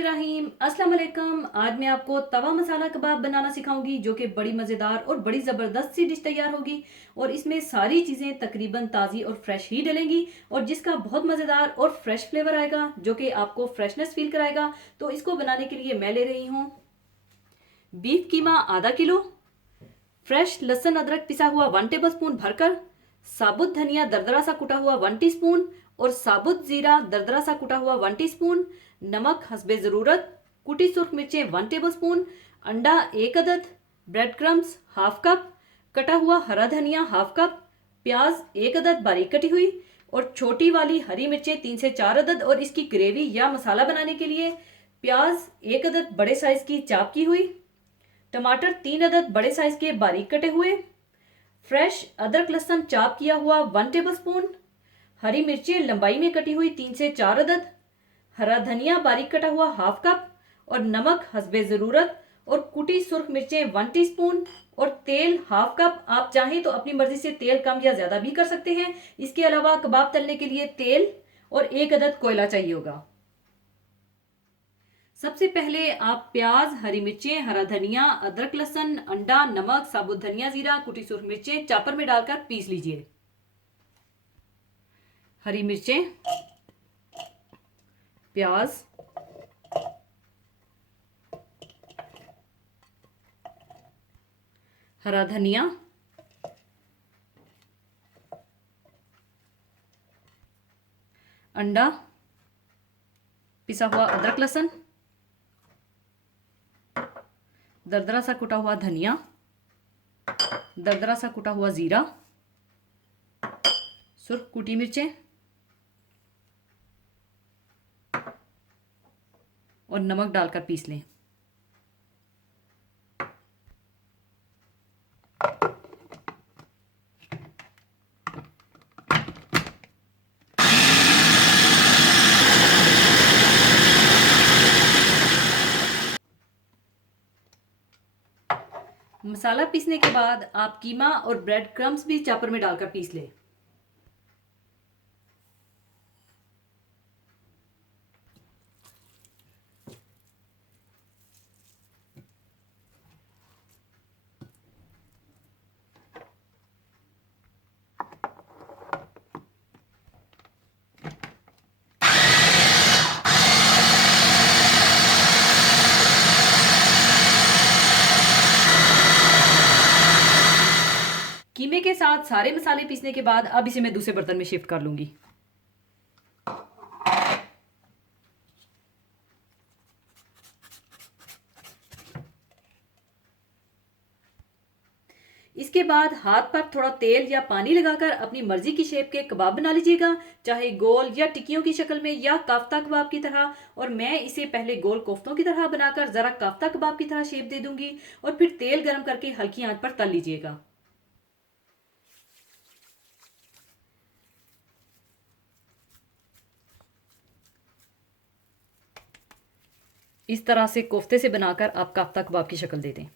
बिस्मिल्लाहिर्रहमानिर्रहीम। अस्सलाम वालेकुम। आज मैं आपको तवा मसाला कबाब बनाना सिखाऊंगी जो कि बड़ी मज़ेदार और बड़ी ज़बरदस्त सी डिश तैयार होगी। और इसमें सारी चीज़ें तकरीबन ताज़ी और फ्रेश ही डलेंगी और जिसका बहुत मज़ेदार और फ्रेश फ्लेवर आएगा जो कि आपको फ्रेशनेस फील कराएगा। तो इसको बनाने के लिए मैं ले रही हूँ बीफ कीमा आधा किलो, फ्रेश लहसुन अदरक पिसा हुआ 1 टेबल स्पून भरकर, साबुत धनिया दरदरा सा कुटा हुआ 1 टीस्पून और साबुत जीरा दरदरा सा कुटा हुआ 1 टीस्पून, नमक हस्बे ज़रूरत, कुटी सुर्ख मिर्चें 1 टेबल स्पून, अंडा 1 अदद, ब्रेड क्रम्स हाफ कप, कटा हुआ हरा धनिया हाफ कप, प्याज 1 अदद बारीक कटी हुई और छोटी वाली हरी मिर्चें 3 से 4 अदद। और इसकी ग्रेवी या मसाला बनाने के लिए प्याज 1 अदद बड़े साइज की चाप की हुई, टमाटर 3 अदद बड़े साइज के बारीक कटे हुए, फ्रेश अदरक लहसुन चाप किया हुआ 1 टेबल स्पून, हरी मिर्चें लंबाई में कटी हुई 3 से 4 अदद, हरा धनिया बारीक कटा हुआ हाफ कप और नमक हस्बे ज़रूरत और कुटी सुर्ख मिर्चें 1 टीस्पून और तेल हाफ कप। आप चाहें तो अपनी मर्जी से तेल कम या ज़्यादा भी कर सकते हैं। इसके अलावा कबाब तलने के लिए तेल और 1 अदद कोयला चाहिए होगा। सबसे पहले आप प्याज, हरी मिर्चें, हरा धनिया, अदरक लहसुन, अंडा, नमक, साबुत धनिया जीरा, कुटी सुर्ख मिर्चें चॉपर में डालकर पीस लीजिए। हरी मिर्चें, प्याज, हरा धनिया, अंडा, पिसा हुआ अदरक लहसुन, दरदरा सा कुटा हुआ धनिया, दरदरा सा कुटा हुआ जीरा, सुर्ख कुटी मिर्चें और नमक डालकर पीस लें। मसाला पीसने के बाद आप कीमा और ब्रेड क्रम्स भी चॉपर में डालकर पीस लें। कीमे के साथ सारे मसाले पीसने के बाद अब इसे मैं दूसरे बर्तन में शिफ्ट कर लूंगी। इसके बाद हाथ पर थोड़ा तेल या पानी लगाकर अपनी मर्जी की शेप के कबाब बना लीजिएगा, चाहे गोल या टिक्कियों की शक्ल में या काफ्ता कबाब की तरह। और मैं इसे पहले गोल कोफ्तों की तरह बनाकर ज़रा काफ्ता कबाब की तरह शेप दे दूंगी और फिर तेल गर्म करके हल्की आंच पर तल लीजिएगा। इस तरह से कोफ्ते से बनाकर आप काफ्ता कबाब की शक्ल दे दें।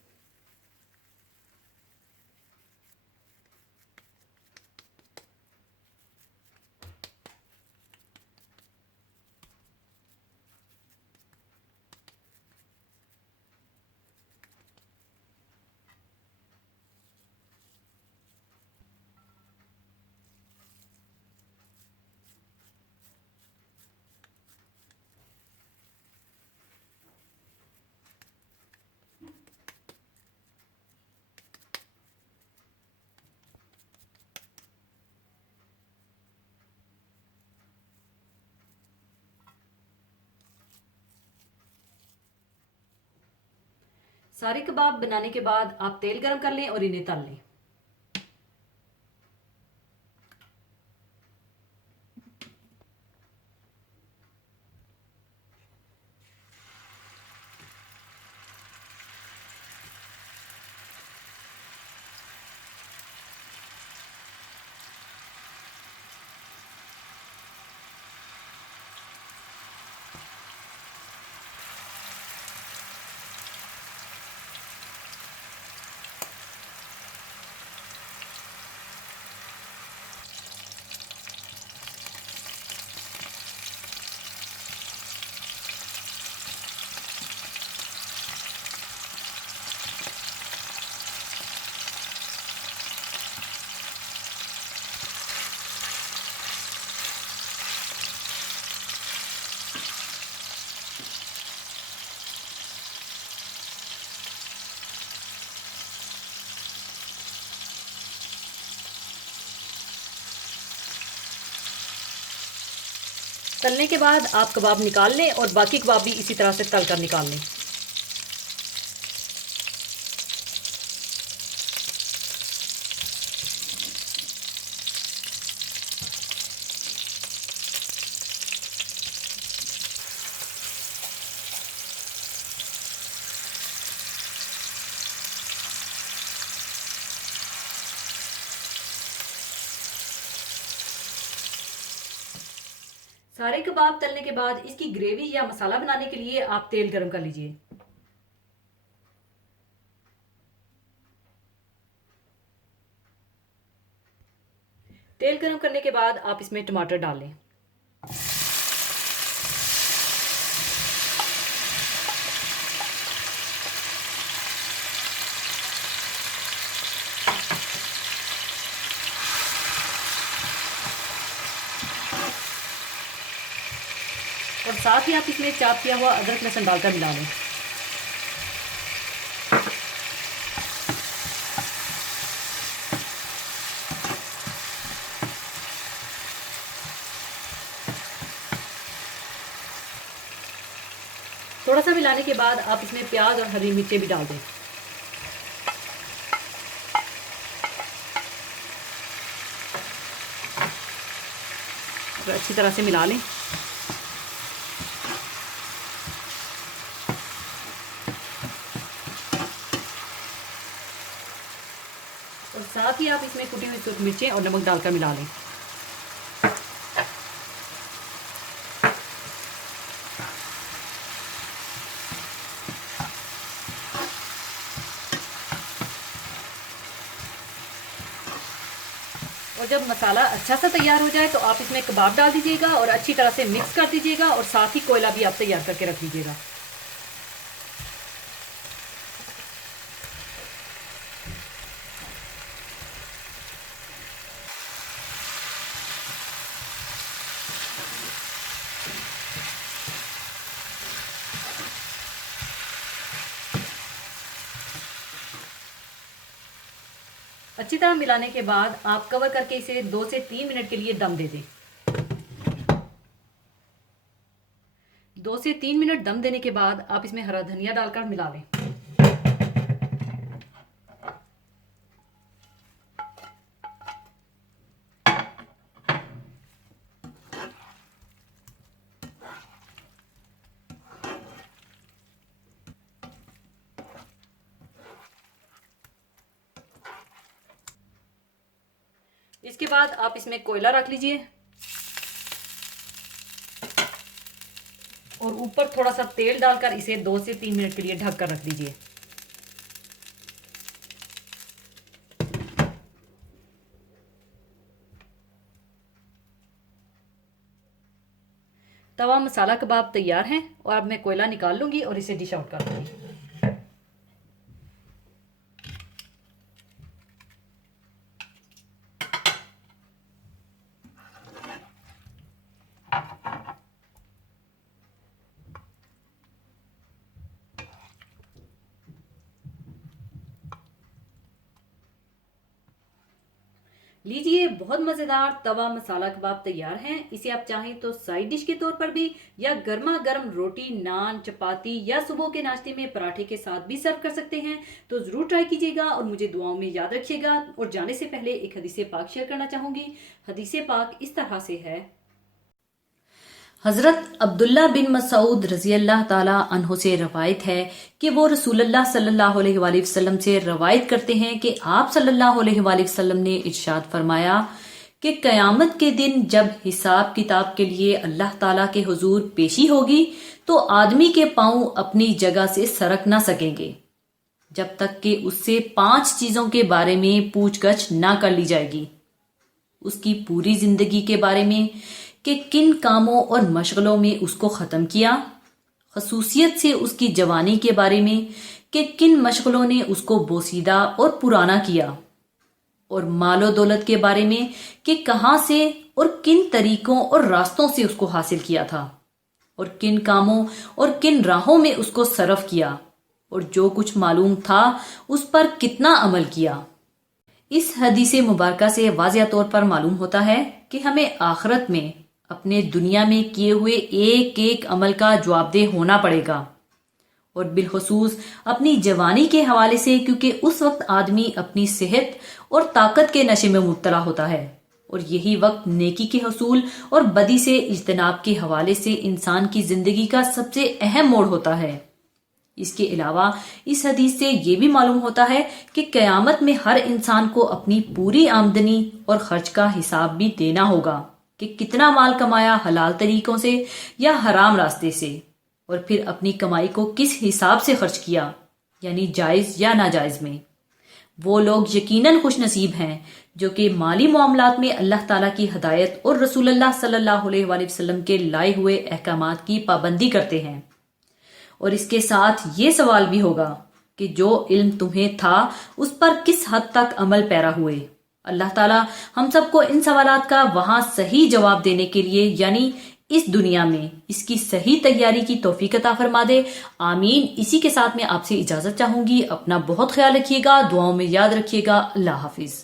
सारे कबाब बनाने के बाद आप तेल गरम कर लें और इन्हें तल लें। तलने के बाद आप कबाब निकाल लें और बाकी कबाब भी इसी तरह से तल कर निकाल लें। सारे कबाब तलने के बाद इसकी ग्रेवी या मसाला बनाने के लिए आप तेल गरम कर लीजिए। तेल गरम करने के बाद आप इसमें टमाटर डाल लें। और साथ ही आप इसमें चाप किया हुआ अदरक लहसुन डालकर मिला लें। थोड़ा सा मिलाने के बाद आप इसमें प्याज और हरी मिर्चें भी डाल दें। तो अच्छी तरह से मिला लें। और साथ ही आप इसमें कुटी हुई सूखी मिर्चें और नमक डालकर मिला लें। और जब मसाला अच्छा सा तैयार हो जाए तो आप इसमें कबाब डाल दीजिएगा और अच्छी तरह से मिक्स कर दीजिएगा और साथ ही कोयला भी आप तैयार करके रख लीजिएगा। अच्छी तरह मिलाने के बाद आप कवर करके इसे 2 से 3 मिनट के लिए दम दे दें। 2 से 3 मिनट दम देने के बाद आप इसमें हरा धनिया डालकर मिला लें। इसके बाद आप इसमें कोयला रख लीजिए और ऊपर थोड़ा सा तेल डालकर इसे 2 से 3 मिनट के लिए ढक कर रख दीजिए। तवा मसाला कबाब तैयार हैं और अब मैं कोयला निकाल लूंगी और इसे डिश आउट कर दूंगी। लीजिए, बहुत मज़ेदार तवा मसाला कबाब तैयार हैं। इसे आप चाहें तो साइड डिश के तौर पर भी या गर्मा गर्म रोटी, नान, चपाती या सुबह के नाश्ते में पराठे के साथ भी सर्व कर सकते हैं। तो ज़रूर ट्राई कीजिएगा और मुझे दुआओं में याद रखिएगा। और जाने से पहले एक हदीस पाक शेयर करना चाहूँगी। हदीस पाक इस तरह से है। हज़रत अब्दुल्ला बिन मसूद रज़ी अल्लाह ताला अन्हो से रवायत है कि वो रसूलुल्लाह सल्लल्लाहु अलैहि वसल्लम से रवायत करते हैं कि आप सल्लल्लाहु अलैहि वसल्लम ने इरशाद फरमाया कि क़यामत के दिन जब हिसाब किताब के लिए अल्लाह ताला के हुजूर पेशी होगी तो आदमी के पांव अपनी जगह से सरक ना सकेंगे जब तक कि उससे 5 चीजों के बारे में पूछगछ ना कर ली जाएगी। उसकी पूरी जिंदगी के बारे में कि किन कामों और मशगलों में उसको खत्म किया, खसूसियत से उसकी जवानी के बारे में कि किन मशगलों ने उसको बोसीदा और पुराना किया, और मालो दौलत के बारे में कि कहां से और किन तरीकों और रास्तों से उसको हासिल किया था और किन कामों और किन राहों में उसको सरफ किया और जो कुछ मालूम था उस पर कितना अमल किया। इस हदीस मुबारका से वाज़िह तौर पर मालूम होता है कि हमें आखिरत में अपने दुनिया में किए हुए एक एक अमल का जवाबदेह होना पड़ेगा। और बिलखसूस अपनी जवानी के हवाले से, क्योंकि उस वक्त आदमी अपनी सेहत और ताकत के नशे में मुब्तला होता है और यही वक्त नेकी के हसूल और बदी से इज्तनाब के हवाले से इंसान की जिंदगी का सबसे अहम मोड़ होता है। इसके अलावा इस हदीस से ये भी मालूम होता है कि कयामत में हर इंसान को अपनी पूरी आमदनी और खर्च का हिसाब भी देना होगा कि कितना माल कमाया हलाल तरीकों से या हराम रास्ते से, और फिर अपनी कमाई को किस हिसाब से खर्च किया, यानी जायज या नाजायज में। वो लोग यकीनन खुश नसीब हैं जो कि माली मामलात में अल्लाह ताला की हदायत और रसूलुल्लाह सल्लल्लाहु अलैहि वसल्लम के लाए हुए अहकामात की पाबंदी करते हैं। और इसके साथ ये सवाल भी होगा कि जो इल्म तुम्हें था उस पर किस हद तक अमल पैरा हुए। अल्लाह ताला हम सबको इन सवालात का वहां सही जवाब देने के लिए, यानी इस दुनिया में, इसकी सही तैयारी की तौफीक अता फरमा दे। आमीन। इसी के साथ मैं आपसे इजाजत चाहूंगी। अपना बहुत ख्याल रखिएगा, दुआओं में याद रखिएगा। अल्लाह हाफिज।